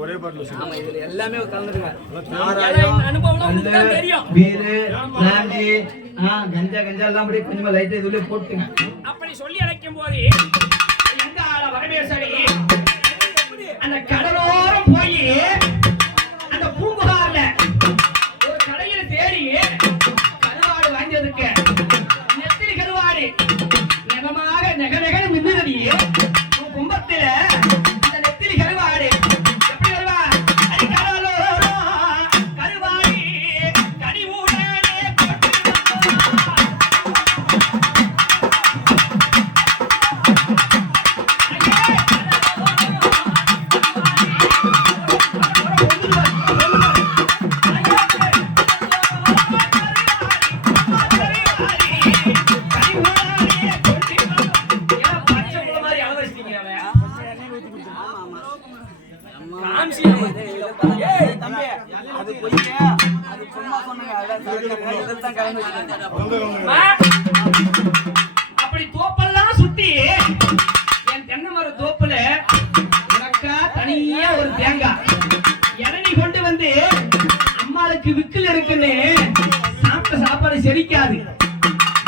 ஒரே பாட்டில் எல்லாமே கலந்துருங்க. கஞ்சா எல்லாம் அப்படியே கொஞ்சமா லைட்டா இதுல போட்டுங்க. அப்படி சொல்லி அழைக்கும் போது எந்த ஆள வரவேசடி அந்த கடலோரம் போய் அந்த பூம்புகார்ல ஒரு கடையில தேடி கருவாடு வாங்கியதுக்கு நெத்திலி கருவாடு நெகமாக நெகநெகன மின்னுதடி கும்பத்துல அந்த நெத்திலி கருவாடு எப்படி வருவா அது கடலோரம் கருவாடி கனி ஊடனே அப்படி தோப்பெல்லாம் சுத்தி என் தென்னை மர தோப்புல உனக்கா தனியா ஒரு தேங்காய் இளநீ கொண்டு வந்து அம்மாளுக்கு விக்கல் இருக்குன்னு சாப்பிட்ட சாப்பாடு செரிக்காது,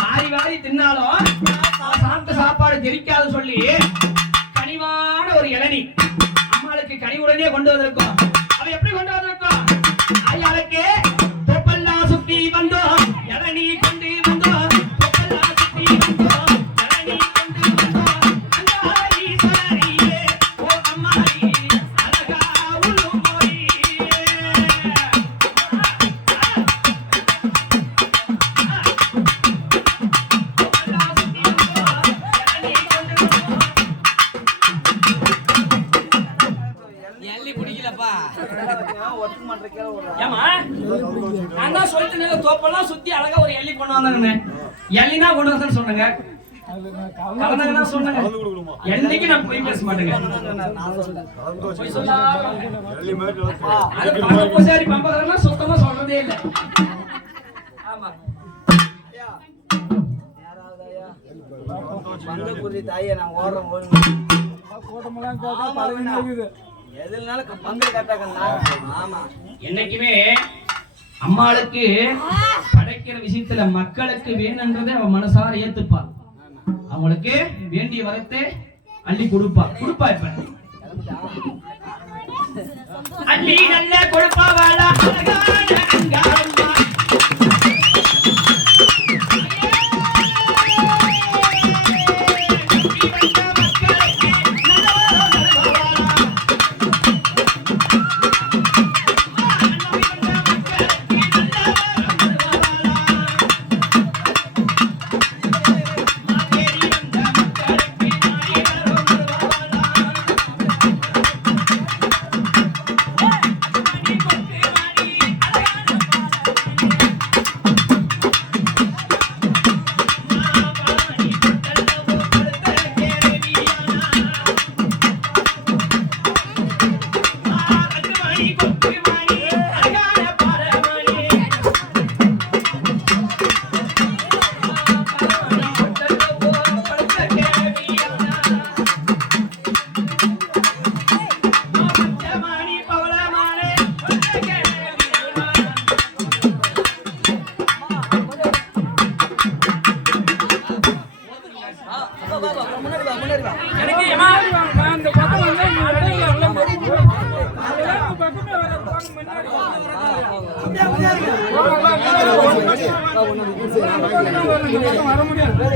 வாரி வாரி தின்னாலும் சாப்பிட்ட சாப்பாடு செரிக்காது சொல்லி கனிவான ஒரு இளநீ அம்மாளுக்கு கனிவுடனே கொண்டு வந்திருக்கோம். அவ எப்படி கொண்டு வந்திருக்கோம்? ஐயாளுக்கு தோப்பெல்லாம் சுத்தி வந்தோம், இளநீ கொண்டு வந்தோம், தோப்பெல்லாம் சுத்தி வந்தோம், இளநீ கொண்டு வந்தோம். அங்காரி சலரியே ஓ அம்மாரி அழகா உள்ளும் போய் நான் சொல்லிட்டு தோப்பெல்லாம் சுத்தி அழகா ஒரு எள்ளி கொண்டு வந்தாங்க. எள்ளினா கொண்டு வந்தேன்னு சொன்னாங்க. சொன்னாங்க என்னைக்கு நான் போய் பேச மாட்டேங்க. பூசாரி பம்பகரெல்லாம் சுத்தமா சொல்றதே இல்லை. ஆமா என்னைக்குமே அம்மாளுக்கு படைக்கிற விஷயத்துல மக்களுக்கு வேணுன்றதை அவ மனசார ஏத்துப்பா. அவங்களுக்கு வேண்டிய வரத்தை அள்ளி கொடுப்பா. இப்ப அள்ளி நல்ல கொடுப்பா வாழா அழகான அங்காரம்மா. வர முடியாது.